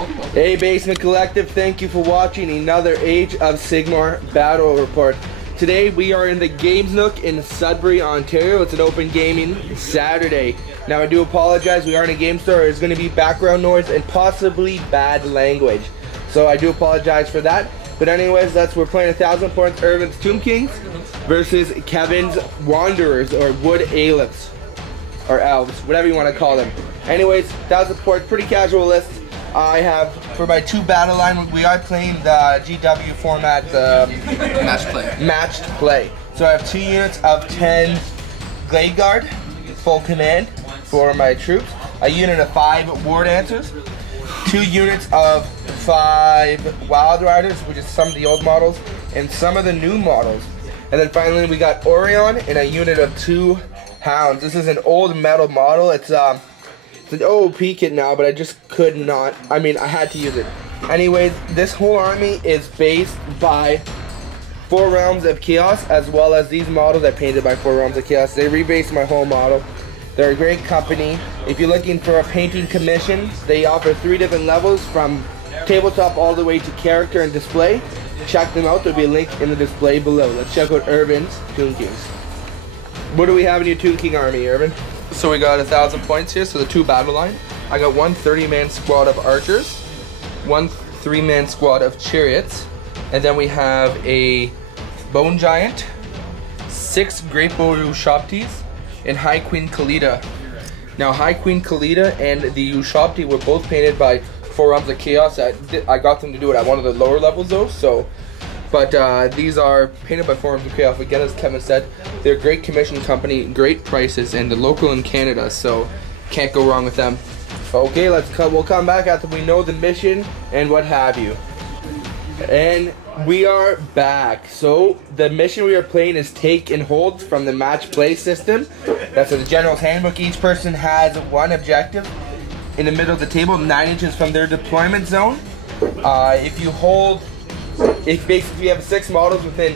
Hey Basement Collective, thank you for watching another Age of Sigmar battle report. Today we are in the Games Nook in Sudbury, Ontario. It's an open gaming Saturday. Now I do apologize, we are in a game store. There's going to be background noise and possibly bad language. So I do apologize for that. But anyways, we're playing 1,000 points Irvin's Tomb Kings versus Kevin's Wanderers or Wood Elves. Or Elves, whatever you want to call them. Anyways, 1,000 points, pretty casual list. I have, for my two battle line, we are playing the GW format, matched play. So I have 2 units of 10 Glade Guard, full command for my troops. A unit of 5 War Dancers. 2 units of 5 Wild Riders, which is some of the old models, and some of the new models. And then finally we got Orion and a unit of 2 Hounds. This is an old metal model. It's an OOP kit now, but I just could not. I mean, I had to use it. Anyways, this whole army is based by 4 Realms of Chaos, as well as these models I painted by 4 Realms of Chaos. They rebased my whole model. They're a great company. If you're looking for a painting commission, they offer 3 different levels from tabletop all the way to character and display. Check them out. There'll be a link in the display below. Let's check out Irvin's Tomb Kings. What do we have in your Tomb King army, Irvin? So we got 1,000 points here, so the 2 battle line. I got 1 30-man squad of archers, 1 3-man squad of chariots, and then we have a bone giant, 6 great bow Ushoptis, and High Queen Khalida. Now High Queen Khalida and the Ushopti were both painted by 4 Realms of Chaos. I got them to do it at one of the lower levels though, so. But these are painted by 4 Realms of Chaos. Again, as Kevin said, they're a great commission company, great prices, and they're local in Canada, so can't go wrong with them. Okay, we'll come back after we know the mission and what have you. And we are back. So the mission we are playing is Take and Hold from the match play system. That's in the General's Handbook. Each person has 1 objective in the middle of the table, 9 inches from their deployment zone. If you hold, if basically you have 6 models within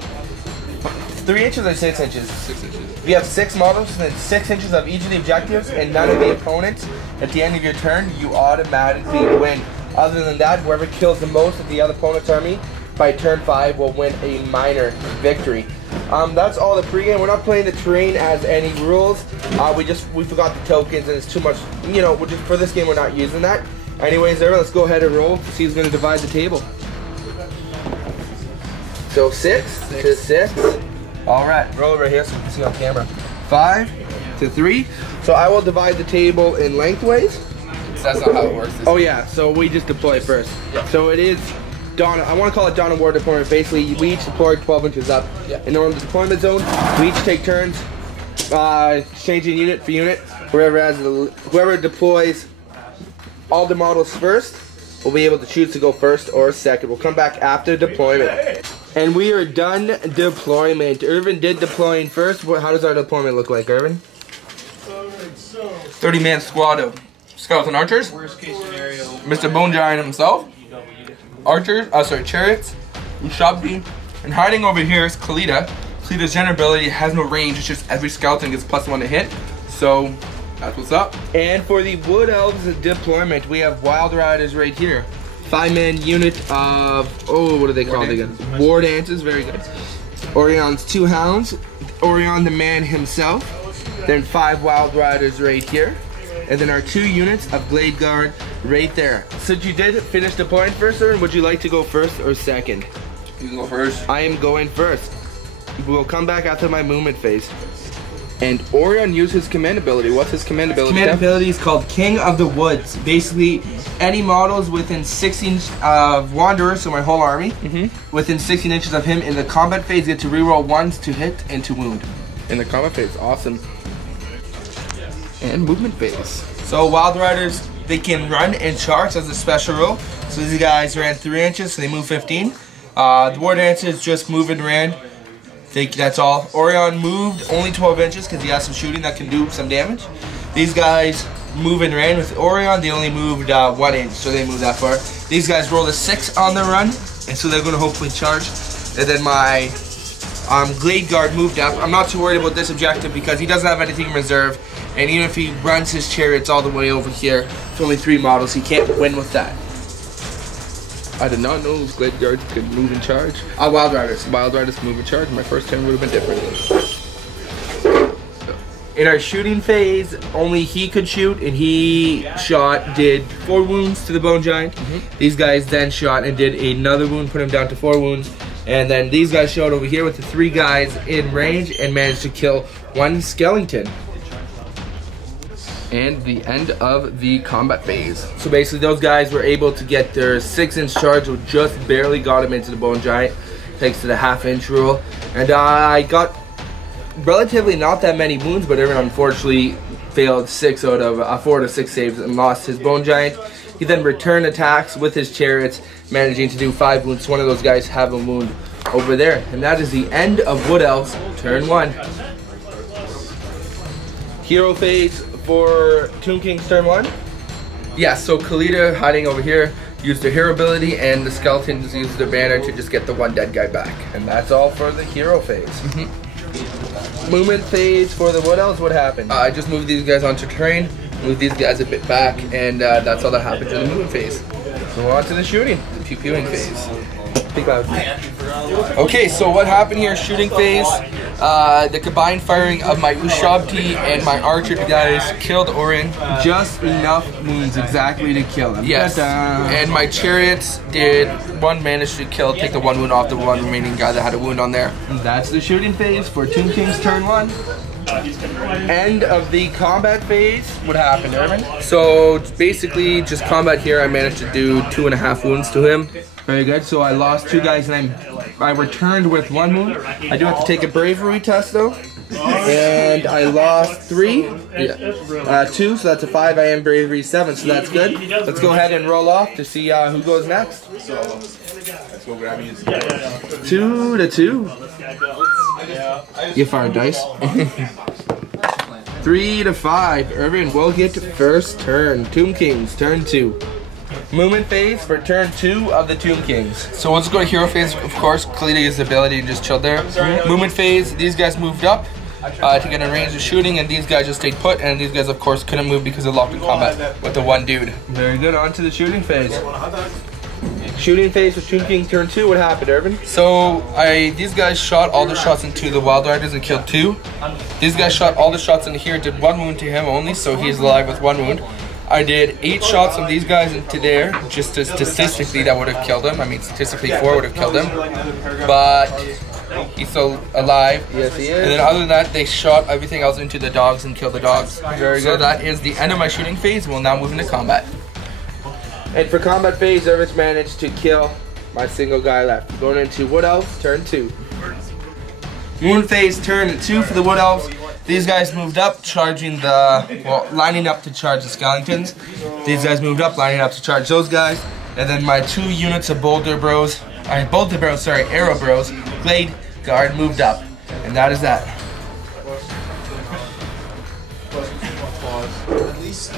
3 inches or 6 inches? 6 inches. If you have 6 models within 6 inches of each of the objectives and none of the opponents, at the end of your turn, you automatically win. Other than that, whoever kills the most of the other opponent's army by turn 5 will win a minor victory. That's all the pregame. We're not playing the terrain as any rules. We forgot the tokens and it's too much. You know, for this game we're not using that. Anyways, everyone, let's go ahead and roll to see who's going to divide the table. So 6 to 6. All right, roll over here so we can see on camera. 5 to 3. So I will divide the table in lengthways. That's not how it works. Oh yeah, so we just deploy first. Yeah. So it is Dawn. I want to call it Dawn of War deployment. Basically, we each deploy 12 inches up. Yeah. And then on the deployment zone, we each take turns, changing unit for unit. Whoever deploys all the models first will be able to choose to go first or second. We'll come back after deployment. And we are done deployment. Irvin did deploying first. How does our deployment look like, Irvin? 30-man squad of skeleton archers. Worst case scenario. Mr. Bone Giant himself. Archers, chariots, Ushopti, and hiding over here is Khalida. Khalida's general ability has no range, it's just every skeleton gets +1 to hit. So that's what's up. And for the Wood Elves deployment, we have Wild Riders right here. 5-man unit of, what are they called again? War Dances, very good. Orion's 2 Hounds, Orion the man himself, then 5 Wild Riders right here, and then our 2 units of Glade Guard right there. Since you did finish deploying first, sir, would you like to go first or second? You can go first. I am going first. We'll come back after my movement phase. And Orion used his command ability. What's his command ability? His command ability is called King of the Woods. Basically, any models within 16 inches of Wanderer, so my whole army, within 16 inches of him in the combat phase get to reroll 1s to hit and to wound. In the combat phase, awesome. And movement phase. So Wild Riders, they can run and charge as a special rule. So these guys ran 3 inches, so they move 15. The War Dancers just move and ran. That's all. Orion moved only 12 inches because he has some shooting that can do some damage. These guys move and ran. With Orion, they only moved 1 inch, so they moved that far. These guys rolled a 6 on the run, and so they're going to hopefully charge. And then my Glade Guard moved up. I'm not too worried about this objective because he doesn't have anything in reserve. And even if he runs his chariots all the way over here, it's only 3 models. He can't win with that. I did not know those Glade Guards could move and charge. Wild Riders. Wild Riders can move and charge. My first turn would have been different. In our shooting phase, only he could shoot, and he did 4 wounds to the Bone Giant. These guys then shot and did another wound, put him down to 4 wounds. And then these guys showed over here with the 3 guys in range and managed to kill 1 skeleton. And the end of the combat phase. So basically those guys were able to get their 6-inch charge, which just barely got him into the Bone Giant, thanks to the half-inch rule. And I got relatively not that many wounds, but everyone unfortunately failed 6 out of 4 to 6 saves and lost his Bone Giant. He then returned attacks with his chariots, managing to do 5 wounds. One of those guys have a wound over there. And that is the end of Wood Elves, turn 1. Hero phase for Tomb King's turn 1. Yeah, so Khalida hiding over here used her hero ability, and the skeletons used their banner to just get the 1 dead guy back. And that's all for the hero phase. Movement phase for the Wood Elves, what happened? I just moved these guys onto terrain, moved these guys a bit back, and that's all that happened in the movement phase. So on to the shooting. The pew-pewing phase. Big loud. Okay, so what happened here, shooting phase, the combined firing of my Ushabti and my archer guys killed Orion. Just enough wounds exactly to kill him. Yes, and my chariots did manage to take the 1 wound off the 1 remaining guy that had a wound on there. And that's the shooting phase for Tomb King's turn 1. End of the combat phase. What happened, Irvin? So basically, just combat here, I managed to do 2.5 wounds to him. Very good. So I lost 2 guys and I returned with 1 wound. I do have to take a bravery test though. And I lost 3. Yeah. 2, so that's a 5. I am bravery 7, so that's good. Let's go ahead and roll off to see who goes next. 2 to 2. You fired dice. 3 to 5. Irvin will get first turn. Tomb Kings, turn 2. Movement phase for turn 2 of the Tomb Kings. So let's go to hero phase, of course. Khalida used the ability and just chilled there. Movement phase, these guys moved up to get in range of shooting, and these guys just stayed put, and these guys of course couldn't move because they're locked in combat with the 1 dude. Very good, on to the shooting phase. Shooting phase for Tomb King turn 2, what happened, Irvin? So these guys shot all the shots into the Wild Riders and killed 2. These guys shot all the shots into here, did 1 wound to him only, so he's alive with 1 wound. I did 8 shots of these guys into there, just to statistically that would have killed him. I mean, statistically 4 would have killed him, but he's still alive. Yes, he is. And then other than that, they shot everything else into the dogs and killed the dogs. Very so good. that is the end of my shooting phase. We'll now move into combat. And for combat phase, Irvin's managed to kill my single guy left. Going into Wood Elves, turn 2. Moon phase, turn 2 for the Wood Elves. These guys moved up, lining up to charge the skeletons. These guys moved up, lining up to charge those guys. And then my 2 units of Arrow Bros, Glade Guard moved up. And that is that.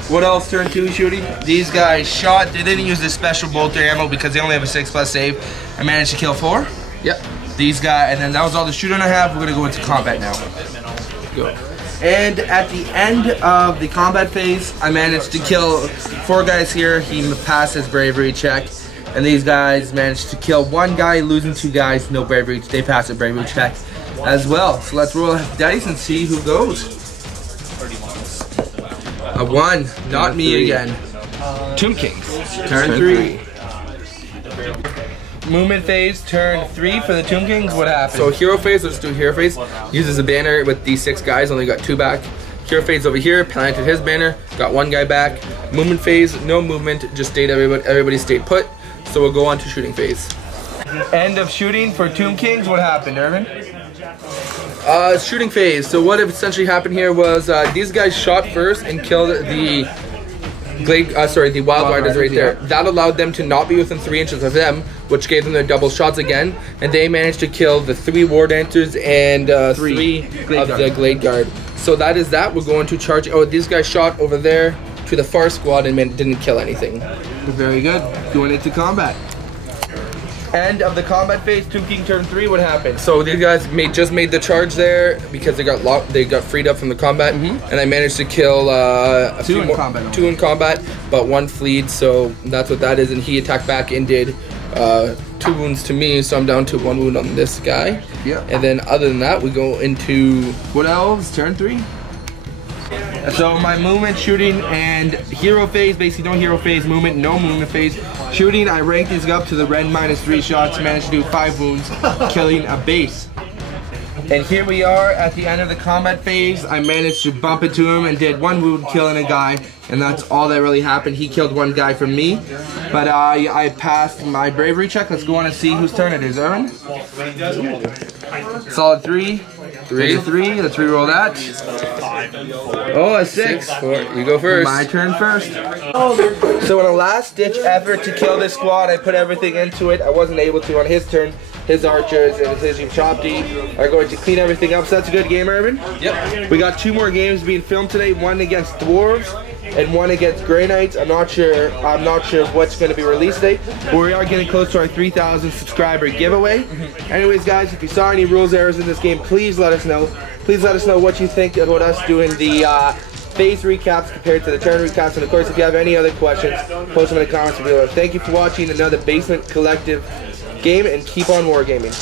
What else turn 2 shooting? These guys shot, they didn't use the special bolter ammo because they only have a 6+ save. I managed to kill 4. Yep. These guys, and then that was all the shooting I have. We're gonna go into combat now. Go. And at the end of the combat phase, I managed to kill 4 guys here. He passed his bravery check. And these guys managed to kill 1 guy, losing 2 guys, no bravery. They passed a bravery check as well. So let's roll dice and see who goes. A 1, not me again. Tomb Kings. Turn 3. Movement phase, turn 3 for the Tomb Kings. What happened? So hero phase, let's do hero phase. Uses a banner with these 6 guys, only got 2 back. Hero phase over here, planted his banner, got 1 guy back. Movement phase, no movement, just stayed everybody stayed put. So we'll go on to shooting phase. End of shooting for Tomb Kings. What happened, Irvin? Shooting phase. So what essentially happened here was these guys shot first and killed the Wild Riders right there. That allowed them to not be within 3 inches of them, which gave them their double shots again. And they managed to kill the 3 War Dancers and 3 of the Glade Guard. So that is that. We're going to charge. Oh, these guys shot over there to the far squad and didn't kill anything. Very good. Going into combat. End of the combat phase, Tomb King turn 3, what happened? So these guys just made the charge there because they got freed up from the combat, and I managed to kill 2 in combat. 2 in combat, but 1 fleed, so that's what that is, and he attacked back and did 2 wounds to me, so I'm down to 1 wound on this guy. Yeah. And then other than that, we go into What Elves? Turn 3. So my movement, shooting, and hero phase, basically no hero phase, movement, no movement phase. Shooting, I ranked these up to the red -3 shots, managed to do 5 wounds, killing a base. And here we are at the end of the combat phase. I managed to bump into him and did 1 wound, killing a guy, and that's all that really happened. He killed 1 guy from me, but I passed my bravery check. Let's go on and see whose turn it is, Erwin. Solid 3. 3. Let's reroll that. Oh, a 6. 4. You go first. My turn first. So in a last-ditch effort to kill this squad, I put everything into it. I wasn't able to on his turn. His archers and his Chopty are going to clean everything up. So that's a good game, Irvin. Yep. We got 2 more games being filmed today. 1 against Dwarves and 1 against Grey Knights. I'm not sure what's going to be released today, but we are getting close to our 3,000 subscriber giveaway. Anyways, guys, if you saw any rules errors in this game, please let us know. Please let us know what you think about us doing the phase recaps compared to the turn recaps. And of course, if you have any other questions, post them in the comments below. Thank you for watching another Basement Collective game, and keep on wargaming.